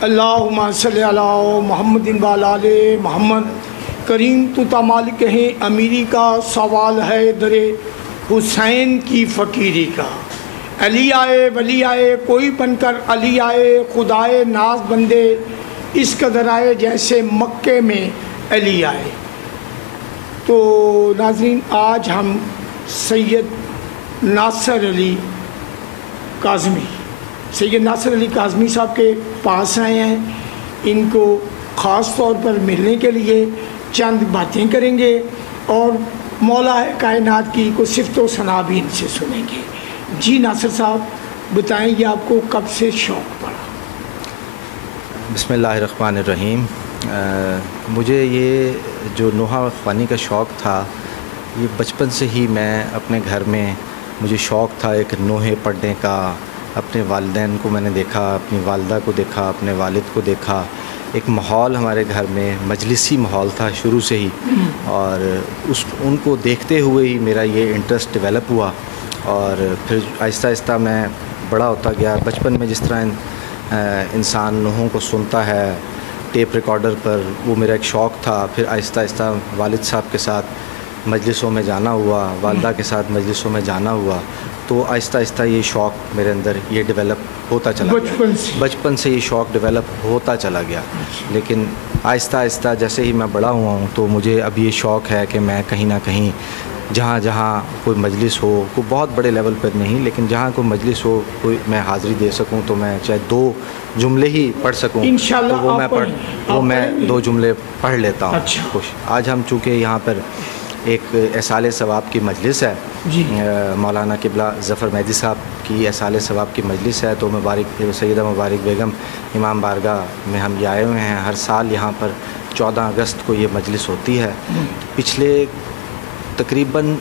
अल्लाहुम्मा सल्ली अला मुहम्मदिन व अला आले मोहम्मद। करीम तू तमालिक है अमीरी का, सवाल है दरे हुसैन की फ़कीरी का। अली आए वली आए कोई बनकर अली आए, खुदाए नाज बंदे इस कदर आए जैसे मक्के में अली आए। तो नाज़रीन, आज हम सैयद नासिर अली काज़मी साहब के पास आए हैं। इनको ख़ास तौर पर मिलने के लिए चंद बातें करेंगे और मौला कायनात की को सिफ़त व सना भी इनसे सुनेंगे। जी नासिर साहब, बताएंगे आपको कब से शौक़ पड़ा? बिस्मिल्लाहिर्रहमानिर्रहीम। मुझे ये जो नोहा ख़वानी का शौक़ था, ये बचपन से ही मैं अपने घर में मुझे शौक़ था एक नोहे पढ़ने का। अपने वालिदैन को मैंने देखा, अपनी वालिदा को देखा, अपने वालिद को देखा। एक माहौल हमारे घर में मजलिसी माहौल था शुरू से ही, और उनको देखते हुए ही मेरा ये इंटरेस्ट डेवलप हुआ। और फिर आहिस्ता आहिस्ता मैं बड़ा होता गया। बचपन में जिस तरह इंसान नोहों को सुनता है टेप रिकॉर्डर पर, वो मेरा एक शौक़ था। फिर आहिस्ता आहिस्ता वालिद साहब के साथ मजलिसों में जाना हुआ, वालिदा के साथ मजलिसों में जाना हुआ, तो आहिस्ता आहिस्ता ये शौक़ मेरे अंदर ये डेवलप होता चला गया। बचपन से ये शौक़ डेवलप होता चला गया। लेकिन आहिस्ता आहिस्ता जैसे ही मैं बड़ा हुआ हूँ, तो मुझे अब ये शौक़ है कि मैं कहीं ना कहीं जहाँ जहाँ कोई मजलिस हो, कोई बहुत बड़े लेवल पर नहीं, लेकिन जहाँ कोई मजलिस हो, कोई मैं हाज़िरी दे सकूँ, तो मैं चाहे 2 जुमले ही पढ़ सकूँ तो वो मैं 2 जुमले पढ़ लेता हूँ। अच्छा। आज हम चूँकि यहाँ पर एक एसाले सवाब की मजलिस है, मौलाना किबला ज़फ़र मेहदी साहब की एसाले सवाब की मजलिस है, तो सैयदा मुबारक बेगम इमाम बारगाह में हम ये आए हुए हैं। हर साल यहाँ पर 14 अगस्त को ये मजलिस होती है। पिछले तकरीबन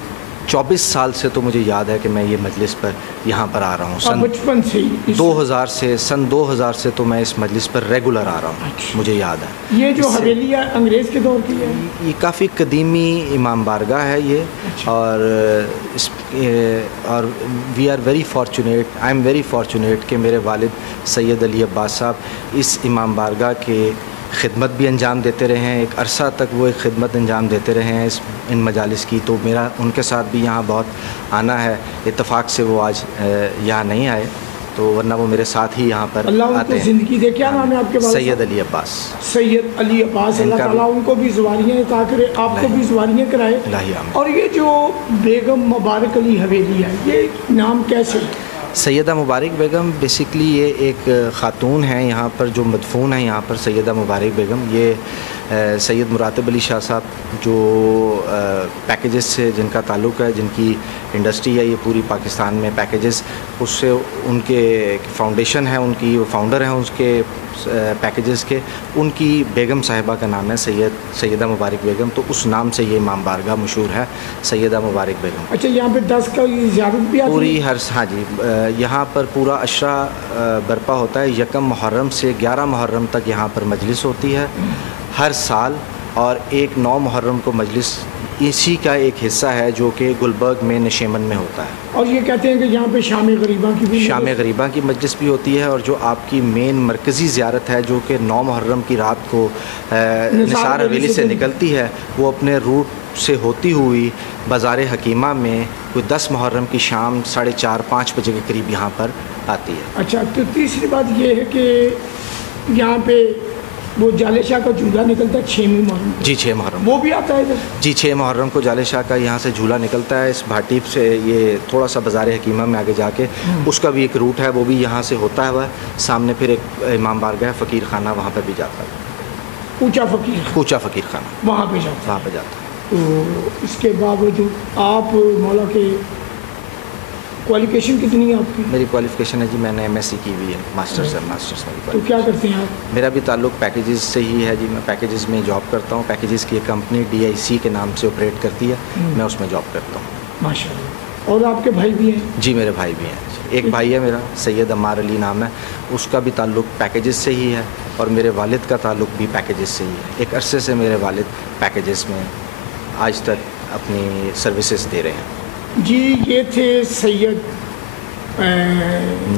24 साल से तो मुझे याद है कि मैं ये मजलिस पर यहाँ पर आ रहा हूँ। बचपन से 2000 से तो मैं इस मजलिस पर रेगुलर आ रहा हूँ। अच्छा। मुझे याद है। ये जो हवेली है अंग्रेज़ के दौर की है? ये काफ़ी कदीमी इमाम बारगाह है ये। अच्छा। और we are very fortunate, I am very fortunate कि मेरे वालिद सैयद अली अब्बास साहब इस इमाम बारगाह के खिदमत भी अंजाम देते रहे हैं। एक अरसा तक वो एक खिदमत अंजाम देते रहे हैं इन मजालिस की। तो मेरा उनके साथ भी यहाँ बहुत आना है। इत्तफाक से वो आज यहाँ नहीं आए, तो वरना वो मेरे साथ ही यहाँ पर आते हैं। ज़िंदगी दे। क्या नाम है आपके? सैयद अली अब्बास। सैयद अली अब्बास, अल्लाह ताला उनको भी ज़वारियाँ अता करे, आपको भी ज़वारियाँ कराए। और ये जो बेगम मुबारक अली हवेली है, ये नाम कैसे? सैयदा मुबारक बेगम बेसिकली ये एक ख़ातून है यहाँ पर जो मदफून है यहाँ पर। सैयदा मुबारक बेगम ये सैयद मुरातब अली शाह साहब जो पैकेजेस से जिनका ताल्लुक़ है, जिनकी इंडस्ट्री है ये पूरी पाकिस्तान में पैकेजेस, उससे उनके फाउंडेशन है, उनकी वो फाउंडर हैं उसके पैकेजेस के। उनकी बेगम साहिबा का नाम है सैयदा मुबारक बेगम, तो उस नाम से ये इमाम बारगाह मशहूर है, सैयदा मुबारक बेगम। अच्छा, यहाँ पे 10 का ज़ियारत भी पूरी हाँ जी, यहाँ पर पूरा अशरा बर्पा होता है। 1 मुहर्रम से 11 मुहर्रम तक यहाँ पर मजलिस होती है हर साल, और 1 9 मुहर्रम को मजलिस इसी का एक हिस्सा है जो कि गुलबर्ग में नशेमन में होता है। और ये कहते हैं कि यहाँ पे शाम गरीबा की मजलिस भी होती है। और जो आपकी मेन मरकज़ी ज़ियारत है जो कि 9 मुहर्रम की रात को निसार हवेली से निकलती है, वो अपने रूट से होती हुई बाज़ार हकीमा में कोई 10 मुहर्रम की शाम 4:30-5 बजे के करीब यहाँ पर आती है। अच्छा, तो तीसरी बात ये है कि यहाँ पे वो जाले शाह का झूला निकलता है 6 मुहर्रम। जी, 6 मुहर्रम वो भी आता है इधर? जी, 6 मुहर्रम को जाले शाह का यहाँ से झूला निकलता है इस भाटी से। ये थोड़ा सा बाज़ार हकीमा में आगे जाके उसका भी एक रूट है, वो भी यहाँ से होता है। वह सामने फिर एक इमाम बारगाह फ़कीर खाना, वहाँ पर भी जाता है। कूचा फ़कीर खाना वहाँ पे जाता है। तो इसके बावजूद आप मौला के क्वालिफ़िकेशन कितनी है आपकी? मेरी क्वालिफ़िकेशन है जी, मैंने MSc की हुई है, मास्टर्स में। तो क्या करते हैं आप? मेरा भी ताल्लुक़ पैकेजेस से ही है जी। मैं पैकेजेस में जॉब करता हूँ। पैकेजेस की एक कंपनी DIC के नाम से ऑपरेट करती है, मैं उसमें जॉब करता हूँ। माशाअल्लाह। और आपके भाई भी हैं? जी, मेरे भाई भी हैं। एक भाई है मेरा, सैयद अम्मार अली नाम है, उसका भी ताल्लुक़ पैकेजेस से ही है, और मेरे वालिद का ताल्लुक़ भी पैकेजेस से ही है। एक अरसे से मेरे वालिद पैकेजेस में आज तक अपनी सर्विसेज दे रहे हैं। जी, ये थे सैयद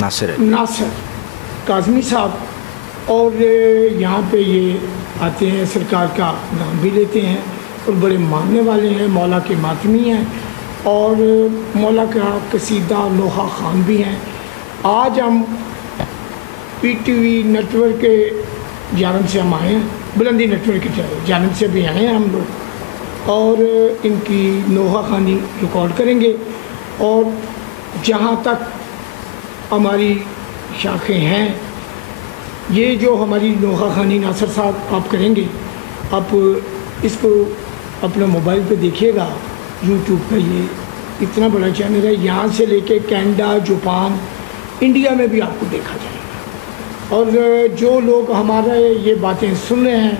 नासिर काज़मी साहब, और यहाँ पे ये आते हैं, सरकार का नाम भी लेते हैं और बड़े मानने वाले हैं, मौला के मातमी हैं और मौला का कसीदा लोहा खान भी हैं। आज हम PTV नेटवर्क के जानब से हम आए हैं, बुलंदी नेटवर्क की जानब से भी आए हैं हम लोग, और इनकी लोहा खानी रिकॉर्ड करेंगे। और जहाँ तक हमारी शाखें हैं, ये जो हमारी लोहा खानी नासिर साहब आप करेंगे, आप इसको अपने मोबाइल पे देखिएगा। यूट्यूब का ये इतना बड़ा चैनल है, यहाँ से लेके कनाडा, जापान, इंडिया में भी आपको देखा जाएगा। और जो लोग हमारा ये बातें सुन रहे हैं,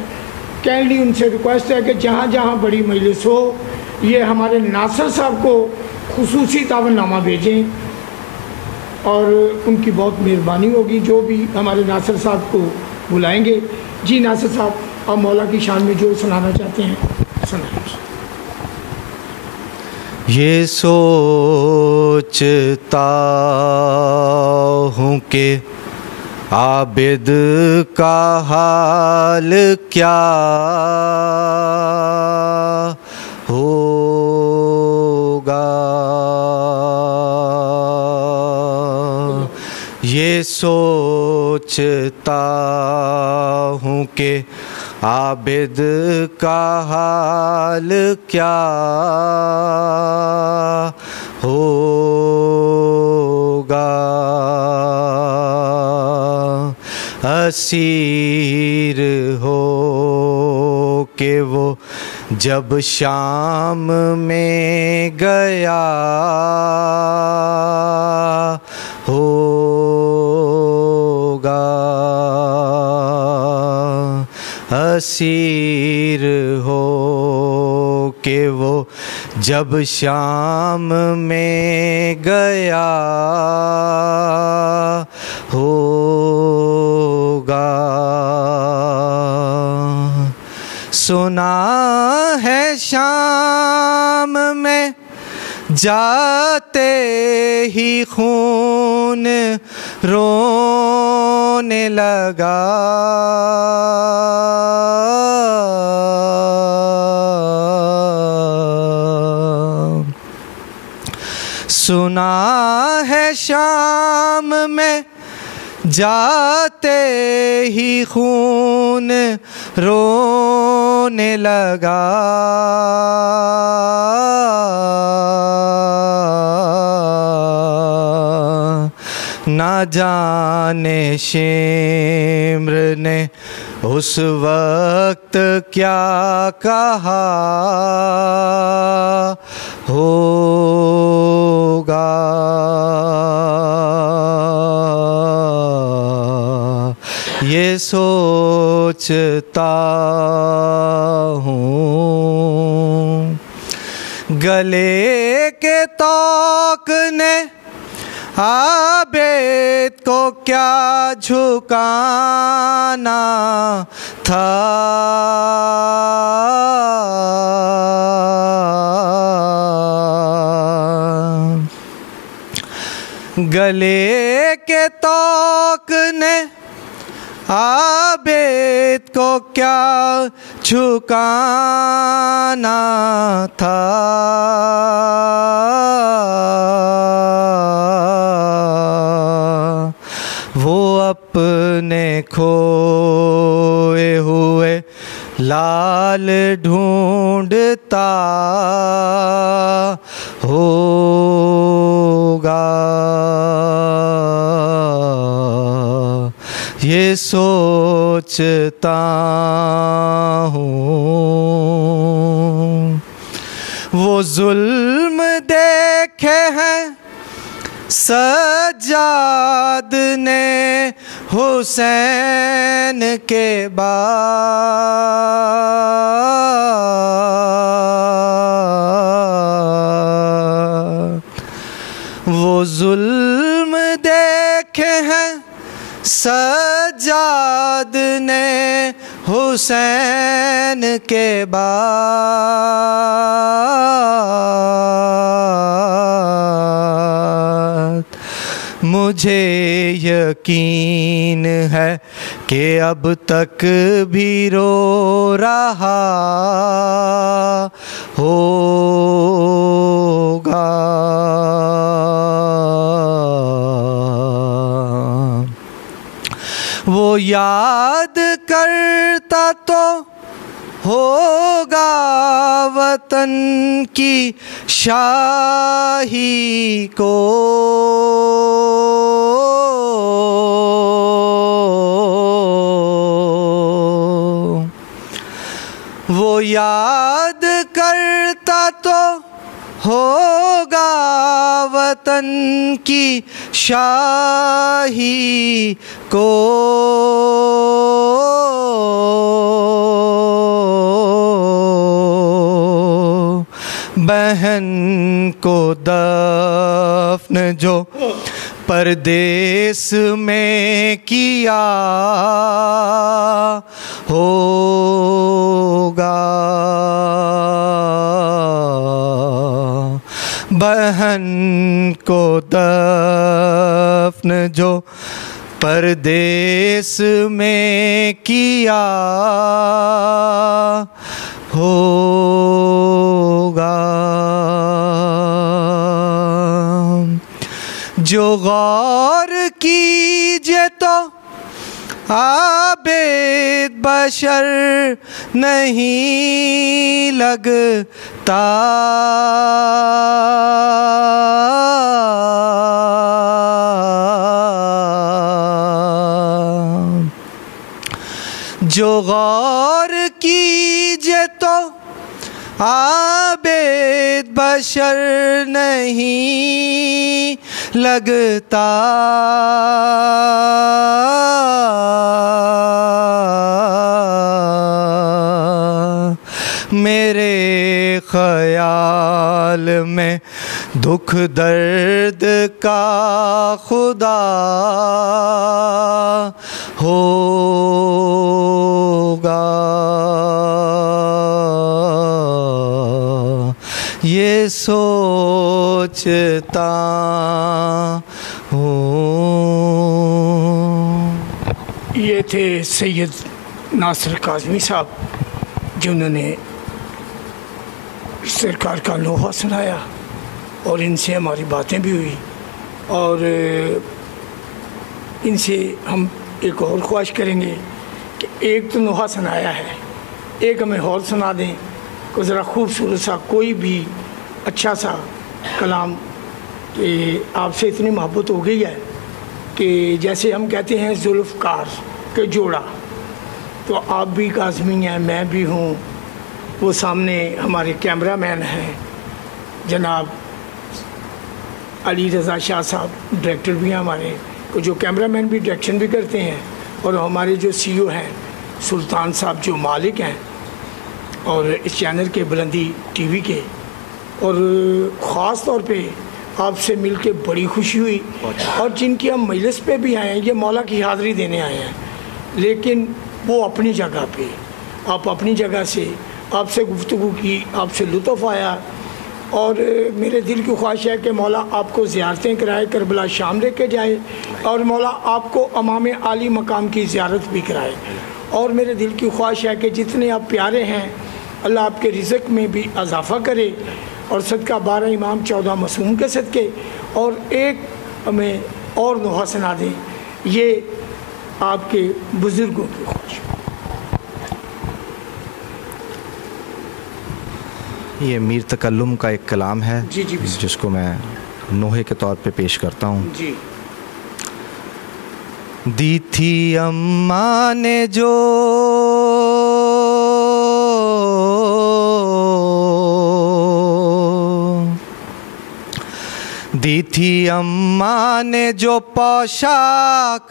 काइंडली उनसे रिक्वेस्ट है कि जहाँ जहाँ बड़ी मजलिस हो, ये हमारे नासिर साहब को खुसूसी तावननामा भेजें और उनकी बहुत मेहरबानी होगी। जो भी हमारे नासिर साहब को बुलाएंगे। जी नासिर साहब, आप मौला की शान में जो सुनाना चाहते हैं सुनाइए। ये सोचता हूँ कि आबिद का हाल क्या होगा। ये सोचता हूँ कि आबिद का हाल क्या होगा। असीर हो के वो जब शाम में गया होगा। असीर हो के वो जब शाम में गया होगा। सुना है शाम में जाते ही खून रोने लगा। सुना है शाम में जाते ही खून रोने लगा। ना जाने शिम्र ने उस वक्त क्या कहा होगा। ये सोचता हूँ गले के तौक ने आबिद को क्या झुकाना था। गले के तौक ने आबिद को क्या झुकाना था। वो अपने खोए हुए लाल ढूंढता होगा। ये सोचता हूँ वो जुल्म देखे हैं सज्जाद ने हुसैन के बाद। वो जुल्म देखे हैं सज्जाद ने हुसैन के बाद। मुझे यकीन है कि अब तक भी रो रहा होगा। वो याद करता तो होगा वतन की शाही को, वो याद करता तो होगा वतन की शाही को। बहन को दफन जो परदेस में किया होगा, बहन को दफन जो परदेस में किया होगा। जो गौर कीजिए तो आबिद बशर नहीं लगता, जो गौर कीजिए तो आबिद बशर नहीं लगता। मेरे ख्याल में दुख दर्द का खुदा होगा, ये सोचता हूँ। ये थे सैयद नासिर काज़मी साहब, जिन्होंने सरकार का लोहा सुनाया और इनसे हमारी बातें भी हुई। और इनसे हम एक और ख्वाहिश करेंगे कि एक तो लोहा सुनाया है, एक हमें और सुना दें को ज़रा खूबसूरत सा कोई भी अच्छा सा कलाम। कि आपसे इतनी मोहब्बत हो गई है कि जैसे हम कहते हैं जुल्फ़कार के जोड़ा, तो आप भी काज़मी हैं, मैं भी हूँ। वो सामने हमारे कैमरामैन हैं जनाब अली रज़ा शाह साहब, डायरेक्टर भी हैं हमारे, जो कैमरामैन भी डायरेक्शन भी करते हैं। और हमारे जो CEO हैं सुल्तान साहब, जो मालिक हैं और इस चैनल के बुलंदी TV के। और ख़ास तौर पे आपसे मिलके बड़ी खुशी हुई। और जिनकी हम मजलिस पे भी आए हैं, ये मौला की हाज़िरी देने आए हैं, लेकिन वो अपनी जगह पे, आप अपनी जगह से आपसे गुफ्तगू की, आपसे लुत्फ़ आया। और मेरे दिल की ख्वाहिश है कि मौला आपको ज़ियारतें कराए, करबला शाम लेके जाए, और मौला आपको अमाम आली मकाम की ज़ियारत भी कराए। और मेरे दिल की ख्वाहिश है कि जितने आप प्यारे हैं, अल्लाह आपके रिज़्क़ में भी इजाफ़ा करे, और सदका 12 इमाम 14 मासूम के सदके। और एक हमें और दोहा सुना दें, ये आपके बुज़ुर्गों की ख्वाहिश। ये मीर तकल्लुम का एक कलाम है जी जी, जिसको मैं नोहे के तौर पे पेश करता हूँ। जी। दी थी अम्मा ने जो दी थी अम्मा ने जो पोशाक,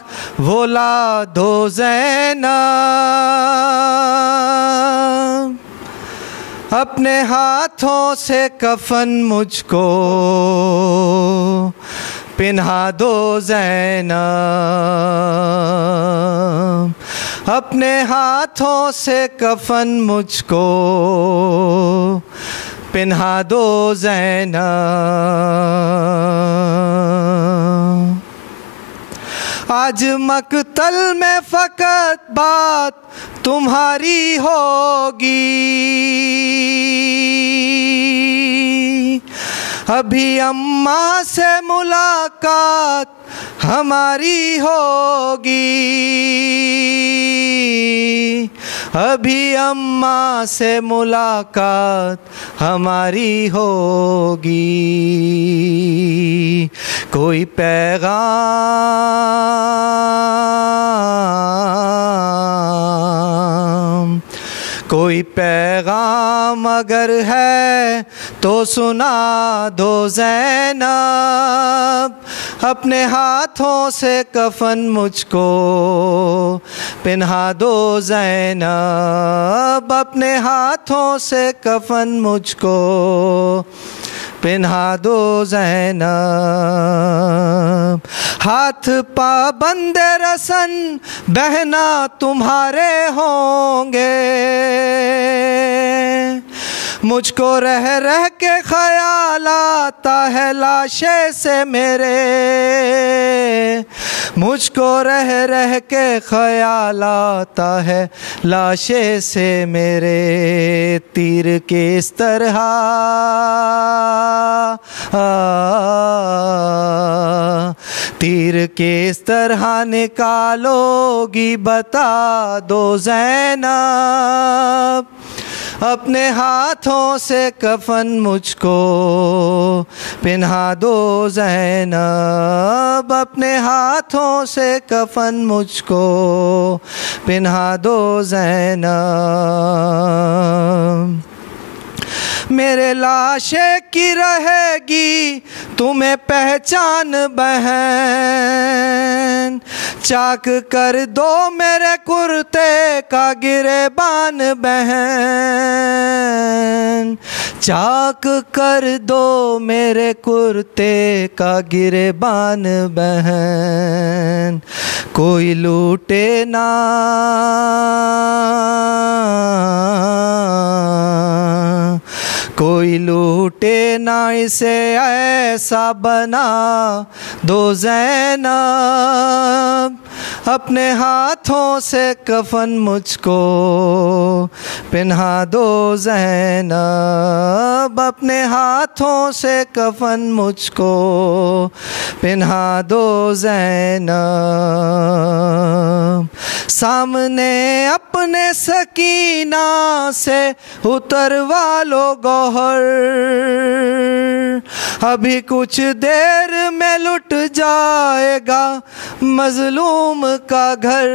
वो ला दो ज़ैनब, अपने हाथों से कफन मुझको पिन्हा दो ज़ैनब, अपने हाथों से कफन मुझको पिन्हा दो ज़ैनब। आज मकतल में फ़कत बात तुम्हारी होगी, अभी अम्मा से मुलाकात हमारी होगी, अभी अम्मा से मुलाकात हमारी होगी। कोई पैगाम अगर है तो सुना दो ज़ैनब, अपने हाथों से कफन मुझको पिन्हा दो ज़ैनब, अपने हाथों से कफन मुझको पिन्हा दो ज़ैनब। हाथ पाबंदे रसन बहना तुम्हारे होंगे, मुझको रह रह के ख्याल आता है लाशे से मेरे, मुझको रह रह के ख्याल आता है लाशे से मेरे। तीर किस तरह तीर किस तरह निकालोगी बता दो ज़ैनब, अपने हाथों से कफन मुझको पिन्हा दो ज़ैनब, अपने हाथों से कफन मुझको पिन्हा दो ज़ैनब। मेरे लाशे की रहेगी तुम्हें पहचान बहन, चाक कर दो मेरे कुर्ते का गिरेबान बहन, चाक कर दो मेरे कुर्ते का गिरेबान बहन। कोई लूटे ना कोई लूटे ना इसे ऐसा बना दो ज़ैनब, अपने हाथों से कफन मुझको पिन्हा दो ज़ैनब, अपने हाथों से कफन मुझको पिन्हा दो ज़ैनब। सामने अपने सकीना से उतरवा लो गौहर, अभी कुछ देर में लुट जाएगा मजलूम का घर,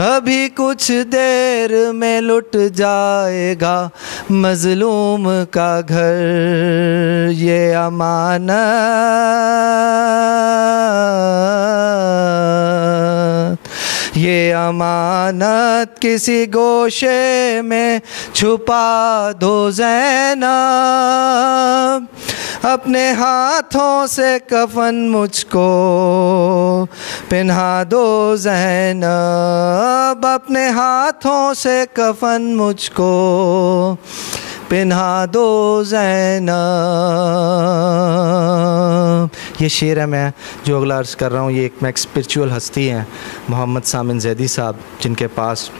अभी कुछ देर में लुट जाएगा मजलूम का घर। ये अमानत किसी गोशे में छुपा दो ज़ैनब, अपने हाथों से कफन मुझको पिन्हा दो ज़ैनब, अपने हाथों से कफन मुझको पिन्हा दो ज़ैनब। ये शेर है मैं जो अगला अर्ज़ कर रहा हूँ, ये एक स्पिरिचुअल हस्ती हैं मोहम्मद सामिन ज़ैदी साहब, जिनके पास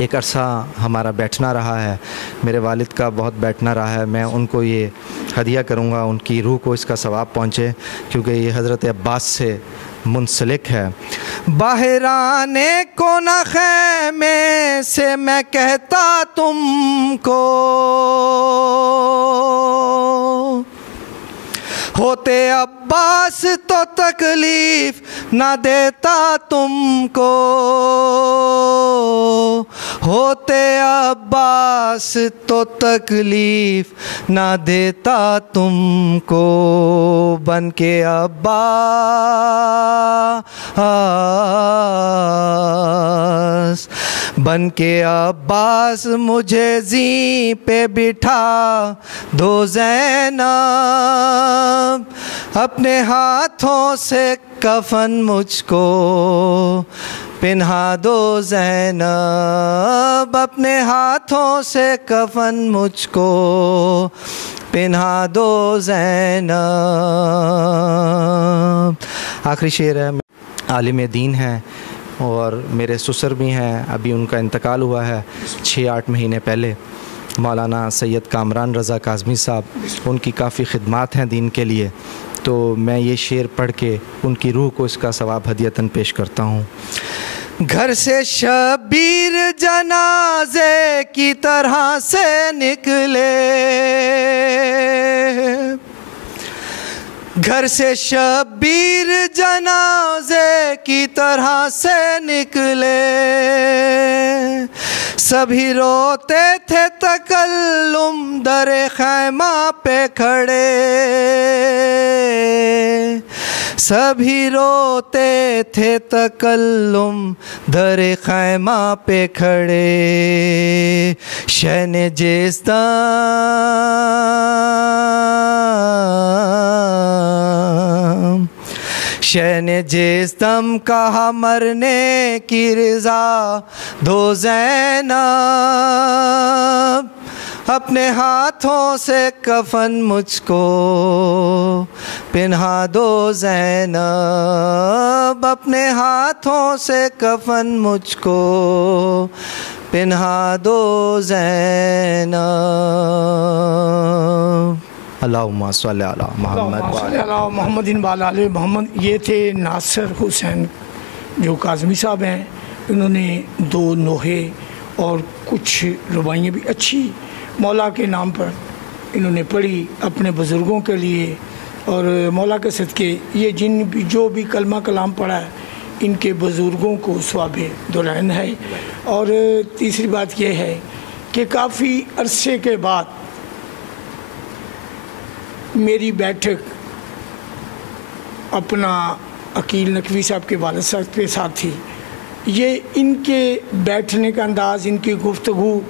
एक अरसा हमारा बैठना रहा है, मेरे वालिद का बहुत बैठना रहा है। मैं उनको ये हदिया करूँगा, उनकी रूह को इसका सवाब पहुँचे, क्योंकि ये हज़रत अब्बास से मुंसलिक है। बाहर आने को न ख़ैमे से मैं कहता तुमको, होते अब्बास तो तकलीफ़ ना देता तुमको, होते अब्बास तो तकलीफ़ ना देता तुमको। बन के अब्बास, बन के अब्बास मुझे ज़ीं पे बिठा दो ज़ैनब, अपने हाथों से कफन मुझको पिन्हा दो ज़ैनब, अपने हाथों से कफन मुझको पिन्हा दो ज़ैनब। आखिरी शेर है, आलिम दीन हैं और मेरे ससुर भी हैं, अभी उनका इंतकाल हुआ है 6-8 महीने पहले, मौलाना सैयद कामरान रज़ा काज़मी साहब। उनकी काफ़ी ख़िदमात हैं दीन के लिए, तो मैं ये शेर पढ़ के उनकी रूह को इसका सवाब हदियतन पेश करता हूँ। घर से शबीर जनाजे की तरह से निकले, घर से शबीर जनाजे की तरह से निकले, सभी रोते थे तकल्लुम दरे खैमा पे खड़े, सभी रोते थे तकल्लुम दरे खैमा पे खड़े, शैने जिस्ता शैने जिस्म कहा मरने की रज़ा दो ज़ैनब, अपने हाथों से कफन मुझको पिन्हा दो ज़ैनब, अपने हाथों से कफन मुझको पिन्हा दो ज़ैनब। अल्लाहुम्मा सल्ली अला मोहम्मद वाले मोहम्मद। ये थे नासिर हुसैन जो काज़मी साहब हैं। इन्होंने 2 नोहे और कुछ रुबाइयाँ भी अच्छी मौला के नाम पर इन्होंने पढ़ी अपने बुज़ुर्गों के लिए, और मौला के सदक़े ये जो भी कलमा कलाम पढ़ा है इनके बुज़ुर्गों को स्वाबे दुल्हन है। और तीसरी बात यह है कि काफ़ी अरसे के बाद मेरी बैठक अपना अकील नकवी साहब के वालिद साहब के साथ थी। ये इनके बैठने का अंदाज़, इनकी गुफ्तगू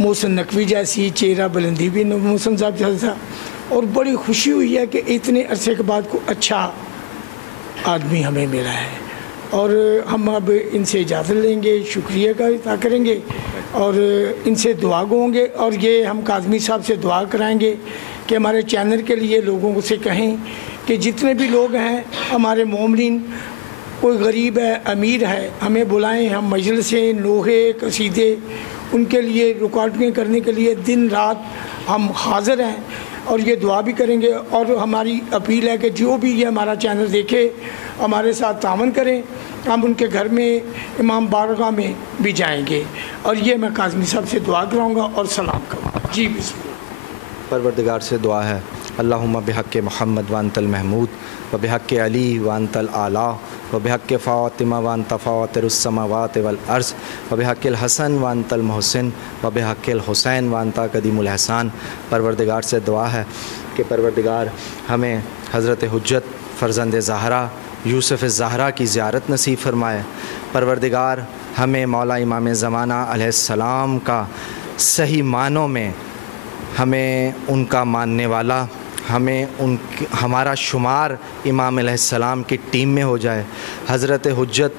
मोहसिन नकवी जैसी, चेहरा बुलंदी भी मोहसिन साहब जैसा था, और बड़ी खुशी हुई है कि इतने अरसे के बाद को अच्छा आदमी हमें मिला है। और हम अब इनसे इजाज़त लेंगे, शुक्रिया का अदा करेंगे और इनसे दुआ होंगे, और ये हम काज़मी साहब से दुआ कराएंगे कि हमारे चैनल के लिए लोगों से कहें कि जितने भी लोग हैं हमारे मोमिन, कोई गरीब है अमीर है, हमें बुलाएं, हम मजलिसें, नोहे, कसीदे उनके लिए रिकॉर्डिंग करने के लिए दिन रात हम हाज़िर हैं, और ये दुआ भी करेंगे। और हमारी अपील है कि जो भी ये हमारा चैनल देखे हमारे साथ तावन करें, हम उनके घर में इमाम बारगाह में भी जाएंगे। और ये मैं काज़मी साहब से दुआ कराऊँगा और सलाम करूँगा। जी बिस्मिल्लाह। परवरदिगार से दुआ है, अल्लाहुम्मा बिहक़्क़ि मोहम्मद वांतल महमूद व बिहक़्क़ि अली वांतल आला व बिहक़्क़ि फ़ातिमा वांता फ़ातिरुस समावाति वल अर्ज़ व बिहक़्क़िल हसन वांतल मोहसिन व बिहक़्क़िल हुसैन वांता कदीमुल एहसान। परवरदिगार से दुआ है कि परवरदिगार हमें हज़रत हुज्जत फ़रज़ंद ज़हरा यूसुफ़ ज़हरा की ज़ियारत नसीब फ़रमाए। परवरदिगार हमें मौला इमाम ज़माना अलैहिस्सलाम का सही मानों में हमें उनका मानने वाला, हमें हमारा शुमार इमाम अलैहिस्सलाम की टीम में हो जाए, हज़रत हुज्जत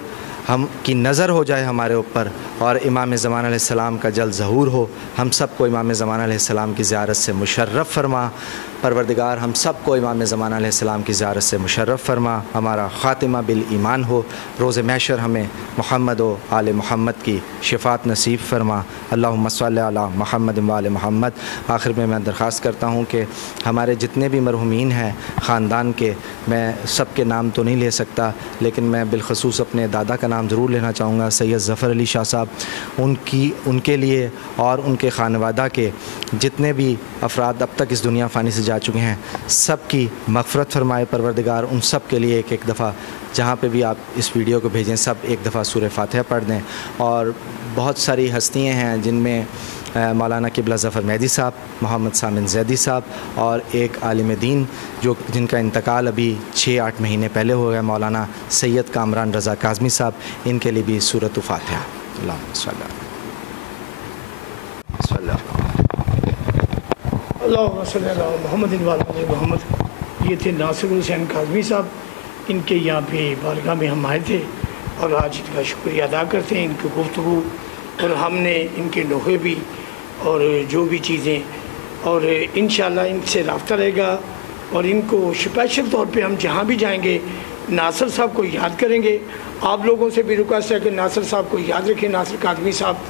हम की नज़र हो जाए हमारे ऊपर, और इमाम ज़माना अलैहिस्सलाम का जल्द ज़हूर हो। हम सबको इमाम ज़माना अलैहिस्सलाम की ज़ियारत से मुशर्रफ़ फरमा। परवरदिगार हम सबको इमाम ज़माना अलैहिस्सलाम की ज़ियारत से मुशर्रफ़ फरमा। हमारा ख़ातिमा बिल ईमान हो। रोज़े महशर हमें मोहम्मद व आले मोहम्मद की शिफ़ात नसीब फरमा। अल्लाहुम्मा सल्लि अला मोहम्मद व आले मोहम्मद। आखिर में मैं दरख्वास्त करता हूँ कि हमारे जितने भी मरहूमीन हैं ख़ानदान के, मैं सब के नाम तो नहीं ले सकता, लेकिन मैं बिलखसूस अपने दादा का नाम ज़रूर लेना चाहूँगा, सैयद ज़फ़र अली शाह साहब। उनके लिए और उनके ख़ानवादा के जितने भी अफराद अब तक इस दुनिया फ़ानी से जा चुके हैं, सब की मग़फ़िरत फ़रमाए परवरदिगार। उन सब के लिए एक दफ़ा जहाँ पे भी आप इस वीडियो को भेजें, सब एक दफ़ा सूरह फ़ातिहा पढ़ दें। और बहुत सारी हस्तियाँ हैं जिनमें मौलाना क़िबला ज़फ़र मेहदी साहब, मोहम्मद सामिन ज़ैदी साहब और एक आलिम दीन जिनका इंतकाल अभी 6-8 महीने पहले हो गया, मौलाना सैयद कामरान रज़ा काज़मी साहब। इनके लिए भी सूरत फ़ातिहा। अल्लाहुम्मा सल्लि अला मोहम्मद मोहम्मद। ये थे नासिर हुसैन काज़मी साहब। इनके यहाँ पे बारगाह में हम आए थे और आज इनका शुक्रिया अदा करते हैं, इनकी गुफ्तगू और हमने इनके नोहे भी और जो भी चीज़ें, और इंशाअल्लाह इनसे रब्ता रहेगा। और इनको स्पेशल तौर पे हम जहाँ भी जाएंगे नासिर साहब को याद करेंगे। आप लोगों से भी रिक्वेस्ट है कि नासिर साहब को याद रखें। नासिर कादमी साहब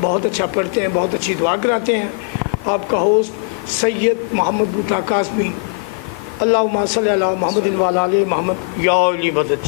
बहुत अच्छा पढ़ते हैं, बहुत अच्छी दुआ कराते हैं। आपका होस्ट सैयद मोहम्मद बूटा कासमी। अल्लाहुम्मा सल्ली अला मुहम्मदिन व अला आलि मोहम्मद या अली मदद।